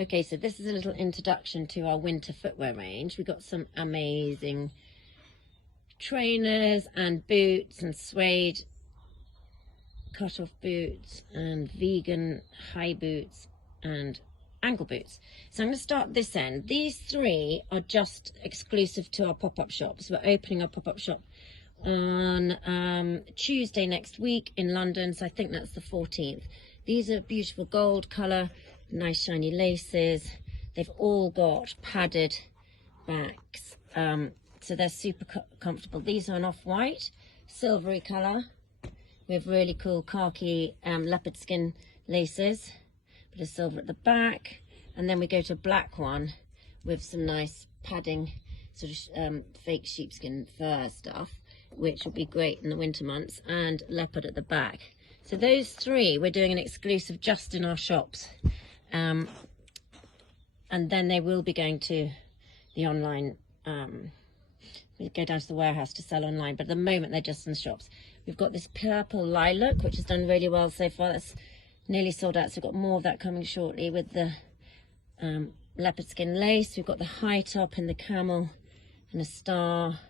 Okay, so this is a little introduction to our winter footwear range. We've got some amazing trainers and boots and suede cut-off boots and vegan high boots and ankle boots. So I'm going to start this end. These three are just exclusive to our pop-up shops. We're opening our pop-up shop on Tuesday next week in London, so I think that's the 14th. These are beautiful gold colour, nice shiny laces. They've all got padded backs, so they're super comfortable. These are an off-white, silvery colour with really cool khaki leopard skin laces, bit of silver at the back, and then we go to a black one with some nice padding, sort of fake sheepskin fur stuff, which will be great in the winter months, and leopard at the back. So those three we're doing an exclusive just in our shops, and then they will be going to the online, we go down to the warehouse to sell online, but at the moment they're just in the shops. We've got this purple lilac, which has done really well so far. That's nearly sold out, so we've got more of that coming shortly with the leopard skin lace. We've got the high top in the camel and a star.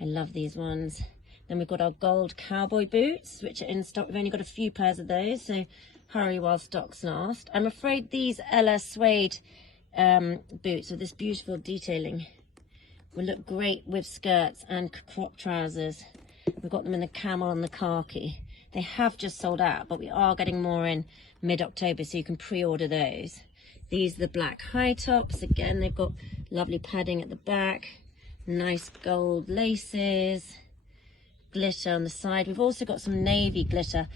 I love these ones. Then we've got our gold cowboy boots, which are in stock. We've only got a few pairs of those, so hurry while stocks last. I'm afraid these Ella suede boots with this beautiful detailing will look great with skirts and crop trousers. We've got them in the camel and the khaki. They have just sold out, but we are getting more in mid-October, so you can pre-order those. These are the black high tops. Again, they've got lovely padding at the back, nice gold laces, glitter on the side. We've also got some navy glitter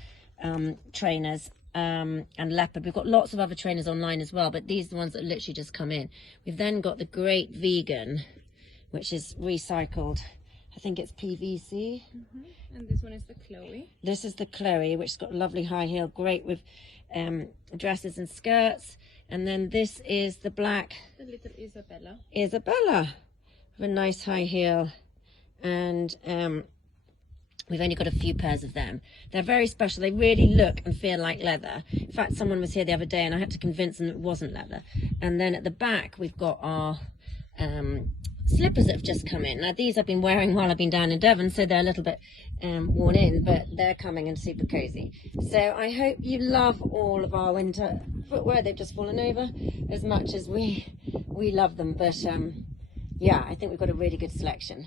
trainers and leopard. We've got lots of other trainers online as well, but these are the ones that literally just come in. We've then got the great vegan, which is recycled. I think it's PVC. And this one is the Chloe. This is the Chloe, which has got a lovely high heel, great with dresses and skirts. And then this is the black. The little Isabella. Isabella, with a nice high heel. And we've only got a few pairs of them. They're very special. They really look and feel like leather. In fact, someone was here the other day and I had to convince them it wasn't leather. And then at the back, we've got our slippers that have just come in. Now these I've been wearing while I've been down in Devon, so they're a little bit worn in, but they're coming and super cozy. So I hope you love all of our winter footwear. They've just fallen over as much as we love them, but yeah, I think we've got a really good selection.